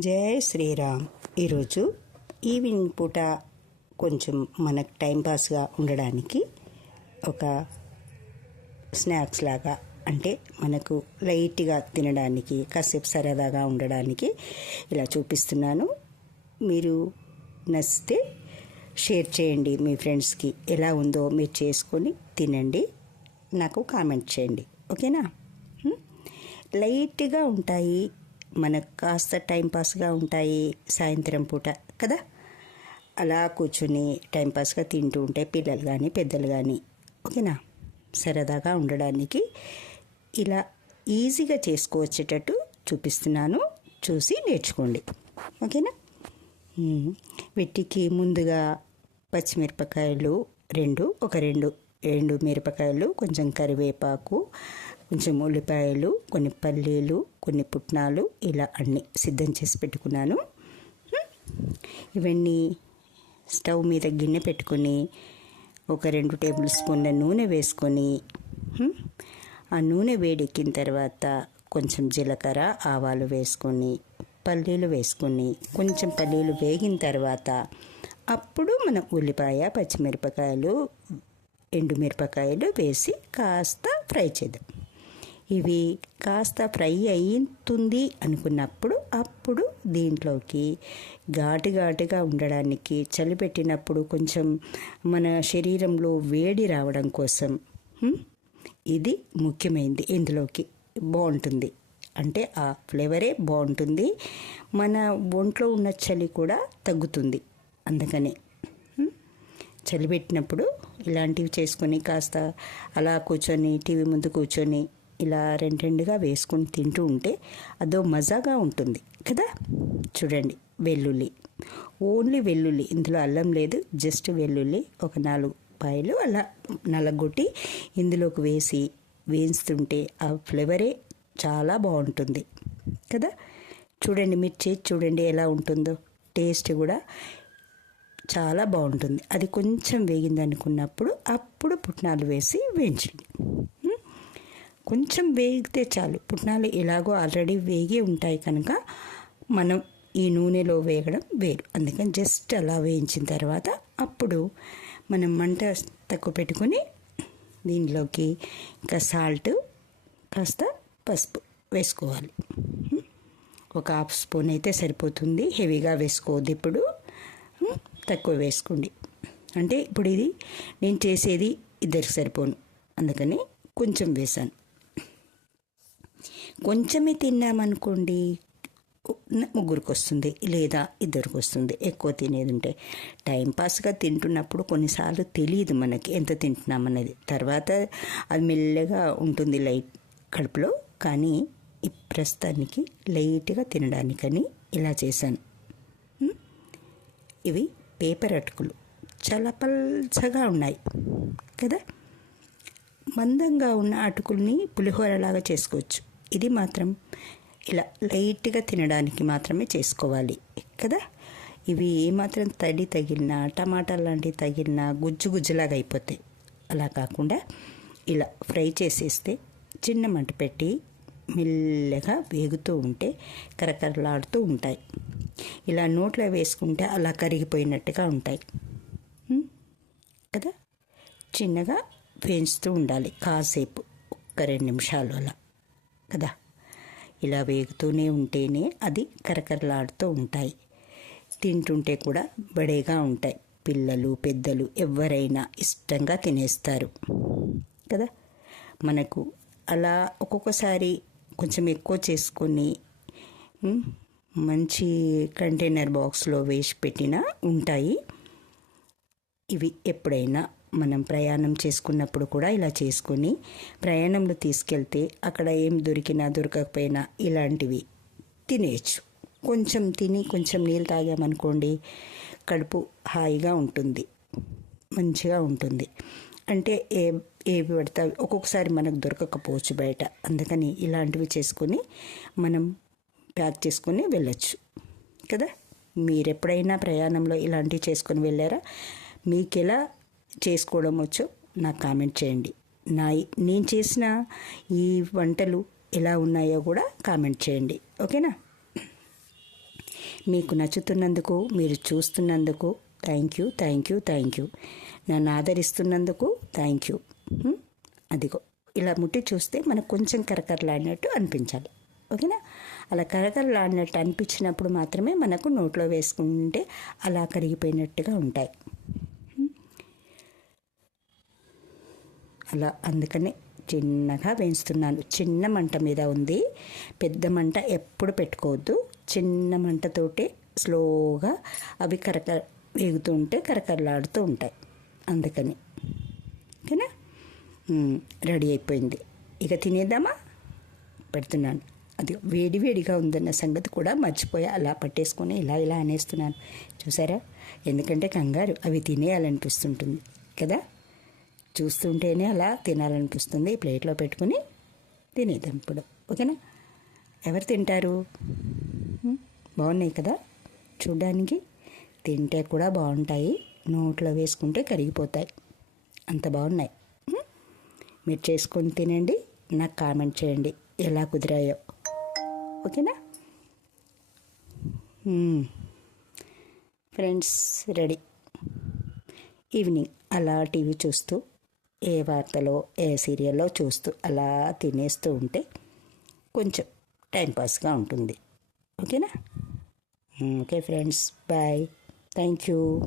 జై శ్రీరామ్. ఈరోజు ఈవినింగ్ పూట కొంచెం మనకు టైంపాస్గా ఉండడానికి ఒక స్నాక్స్ లాగా అంటే మనకు లైట్గా తినడానికి కాసేపు సరదాగా ఉండడానికి ఇలా చూపిస్తున్నాను. మీరు నచ్చితే షేర్ చేయండి మీ ఫ్రెండ్స్కి. ఎలా ఉందో మీరు చేసుకొని తినండి. నాకు కామెంట్ చేయండి. ఓకేనా? లైట్గా ఉంటాయి మనకు కాస్త టైంపాస్గా ఉంటాయి సాయంత్రం పూట కదా? అలా కూర్చుని టైంపాస్గా తింటూ ఉంటే పిల్లలు కానీ పెద్దలు కానీ ఓకేనా? సరదాగా ఉండడానికి ఇలా ఈజీగా చేసుకోవచ్చేటట్టు చూపిస్తున్నాను. చూసి నేర్చుకోండి. ఓకేనా? వీటికి ముందుగా పచ్చిమిరపకాయలు రెండు ఒక రెండు రెండు మిరపకాయలు కొంచెం కరివేపాకు కొంచెం ఉల్లిపాయలు కొన్ని పల్లీలు కొన్ని పుట్నాలు ఇలా అన్నీ సిద్ధం చేసి పెట్టుకున్నాను. ఇవన్నీ స్టవ్ మీద గిన్నె పెట్టుకొని ఒక రెండు టేబుల్ స్పూన్ల నూనె వేసుకొని ఆ నూనె వేడెక్కిన తర్వాత కొంచెం జీలకర్ర ఆవాలు వేసుకొని పల్లీలు వేసుకొని కొంచెం పల్లీలు వేగిన తర్వాత అప్పుడు మనం ఉల్లిపాయ పచ్చిమిరపకాయలు ఎండుమిరపకాయలు వేసి కాస్త ఫ్రై చేద్దాం. ఇవి కాస్త ఫ్రై అయింతుంది అనుకున్నప్పుడు అప్పుడు దీంట్లోకి ఘాటు ఘాటుగా ఉండడానికి చలి పెట్టినప్పుడు కొంచెం మన శరీరంలో వేడి రావడం కోసం ఇది ముఖ్యమైనది ఇందులోకి. బాగుంటుంది. అంటే ఆ ఫ్లేవరే బాగుంటుంది. మన ఒంట్లో ఉన్న చలి కూడా తగ్గుతుంది. అందుకనే చలిపెట్టినప్పుడు చలి పెట్టినప్పుడు ఇలాంటివి చేసుకొని కాస్త అలా కూర్చొని టీవీ ముందు కూర్చొని ఇలా రెండు రెండుగా వేసుకొని తింటూ ఉంటే అదో మజాగా ఉంటుంది కదా? చూడండి వెల్లుల్లి. ఓన్లీ వెల్లుల్లి. ఇందులో అల్లం లేదు జస్ట్ వెల్లుల్లి. ఒక నాలుగు పాయలు అలా నలగొట్టి ఇందులోకి వేసి వేయిస్తుంటే ఆ ఫ్లేవరే చాలా బాగుంటుంది కదా? చూడండి మీరు చేసి చూడండి ఎలా ఉంటుందో. టేస్ట్ కూడా చాలా బాగుంటుంది. అది కొంచెం వేగింది అనుకున్నప్పుడు అప్పుడు పుట్నాలు వేసి వేయించండి. కొంచెం వేగితే చాలు. పుట్నాలు ఎలాగో ఆల్రెడీ వేగి ఉంటాయి కనుక మనం ఈ నూనెలో వేగడం వేరు. అందుకని జస్ట్ అలా వేయించిన తర్వాత అప్పుడు మనం మంట తక్కువ పెట్టుకొని దీనిలోకి ఇంకా సాల్ట్ కాస్త పసుపు వేసుకోవాలి. ఒక హాఫ్ స్పూన్ అయితే సరిపోతుంది. హెవీగా వేసుకోవద్దు ఇప్పుడు. తక్కువ వేసుకోండి. అంటే ఇప్పుడు ఇది నేను చేసేది ఇద్దరికి సరిపోను. అందుకని కొంచెం వేసాను. కొంచెమే తిన్నామనుకోండి ముగ్గురికి వస్తుంది లేదా ఇద్దరికి వస్తుంది ఎక్కువ తినేది ఉంటే టైంపాస్గా తింటున్నప్పుడు కొన్నిసార్లు తెలియదు మనకి ఎంత తింటున్నామనేది. తర్వాత అది మెల్లగా ఉంటుంది లైట్ కడుపులో కానీ ఈ ప్రస్తుతానికి లైట్గా తినడానికని ఇలా చేశాను. ఇవి పేపర్ అటుకులు. చాలా పల్చగా ఉన్నాయి. కదా? మందంగా ఉన్న అటుకుల్ని పులిహోరలాగా చేసుకోవచ్చు. ఇది మాత్రం ఇలా లైట్గా తినడానికి మాత్రమే చేసుకోవాలి కదా? ఇవి ఏమాత్రం తడి తగిలినా టమాటాలు లాంటివి తగిలినా గుజ్జు గుజ్జులాగా అయిపోతాయి. అలా కాకుండా ఇలా ఫ్రై చేసేస్తే చిన్న మంట పెట్టి మెల్లగా వేగుతూ ఉంటే కరకరలాడుతూ ఉంటాయి. ఇలా నోట్లో వేసుకుంటే అలా కరిగిపోయినట్టుగా ఉంటాయి. కదా? చిన్నగా వేయించుతూ ఉండాలి కాసేపు ఒక్క రెండు నిమిషాలు అలా కదా? ఇలా వేగుతూనే ఉంటేనే అది కరకరలాడుతూ ఉంటాయి. తింటుంటే కూడా బడేగా ఉంటాయి. పిల్లలు పెద్దలు ఎవరైనా ఇష్టంగా తినేస్తారు. కదా? మనకు అలా ఒక్కొక్కసారి కొంచెం ఎక్కువ చేసుకొని మంచి కంటైనర్ బాక్స్లో వేసి పెట్టినా ఉంటాయి. ఇవి ఎప్పుడైనా మనం ప్రయాణం చేసుకున్నప్పుడు కూడా ఇలా చేసుకొని ప్రయాణంలో తీసుకెళ్తే అక్కడ ఏం దొరికినా దొరకకపోయినా ఇలాంటివి తినేయచ్చు. కొంచెం తిని కొంచెం నీళ్ళు తాగామనుకోండి కడుపు హాయిగా ఉంటుంది. మంచిగా ఉంటుంది. అంటే ఏ ఏవి పడితే ఒక్కొక్కసారి మనకు దొరకకపోవచ్చు బయట. అందుకని ఇలాంటివి చేసుకొని మనం ప్యాక్ చేసుకొని వెళ్ళచ్చు. కదా? మీరు ఎప్పుడైనా ప్రయాణంలో ఇలాంటివి చేసుకొని వెళ్ళారా? మీకు ఎలా చేసుకోవడం వచ్చో నాకు కామెంట్ చేయండి. నా నేను చేసిన ఈ వంటలు ఎలా ఉన్నాయో కూడా కామెంట్ చేయండి. ఓకేనా? మీకు నచ్చుతున్నందుకు మీరు చూస్తున్నందుకు thank you thank you thank you. నన్ను ఆదరిస్తున్నందుకు థ్యాంక్ యూ. అదిగో ఇలా ముట్టి చూస్తే మనకు కొంచెం కరకరలాడినట్టు అనిపించాలి. ఓకేనా? అలా కరకరలాడినట్టు అనిపించినప్పుడు మాత్రమే మనకు నోట్లో వేసుకుంటే అలా కరిగిపోయినట్టుగా ఉంటాయి. అలా అందుకనే చిన్నగా వేయిస్తున్నాను. చిన్న మంట మీద ఉంది. పెద్ద మంట ఎప్పుడు పెట్టుకోవద్దు. చిన్న మంటతోటే స్లోగా అవి కరకర వేగుతూ ఉంటే కరకరలాడుతూ ఉంటాయి. అందుకని. ఓకేనా? రెడీ అయిపోయింది. ఇక తినేద్దామా? పెడుతున్నాను. అది వేడి వేడిగా ఉందన్న సంగతి కూడా మర్చిపోయా అలా పట్టేసుకొని ఇలా ఇలా అనేస్తున్నాను. చూసారా? ఎందుకంటే కంగారు. అవి తినేయాలనిపిస్తుంటుంది. కదా? చూస్తుంటేనే అలా తినాలనిపిస్తుంది. ప్లేట్లో పెట్టుకుని తినేద్దాం ఇప్పుడు. ఓకేనా? ఎవరు తింటారు? బాగున్నాయి కదా? చూడ్డానికి తింటే కూడా బాగుంటాయి. నోట్లో వేసుకుంటే కరిగిపోతాయి. అంత బాగున్నాయి. మీరు చేసుకొని తినండి. నాకు కామెంట్ చేయండి. ఎలా కుదిరాయో. ఓకేనా? Friends ready. ఈవినింగ్ అలా టీవీ చూస్తూ ఏ వార్తలో ఏ సీరియల్లో చూస్తూ అలా తినేస్తూ ఉంటే కొంచెం టైంపాస్గా ఉంటుంది. ఓకేనా? Okay friends bye. Thank you.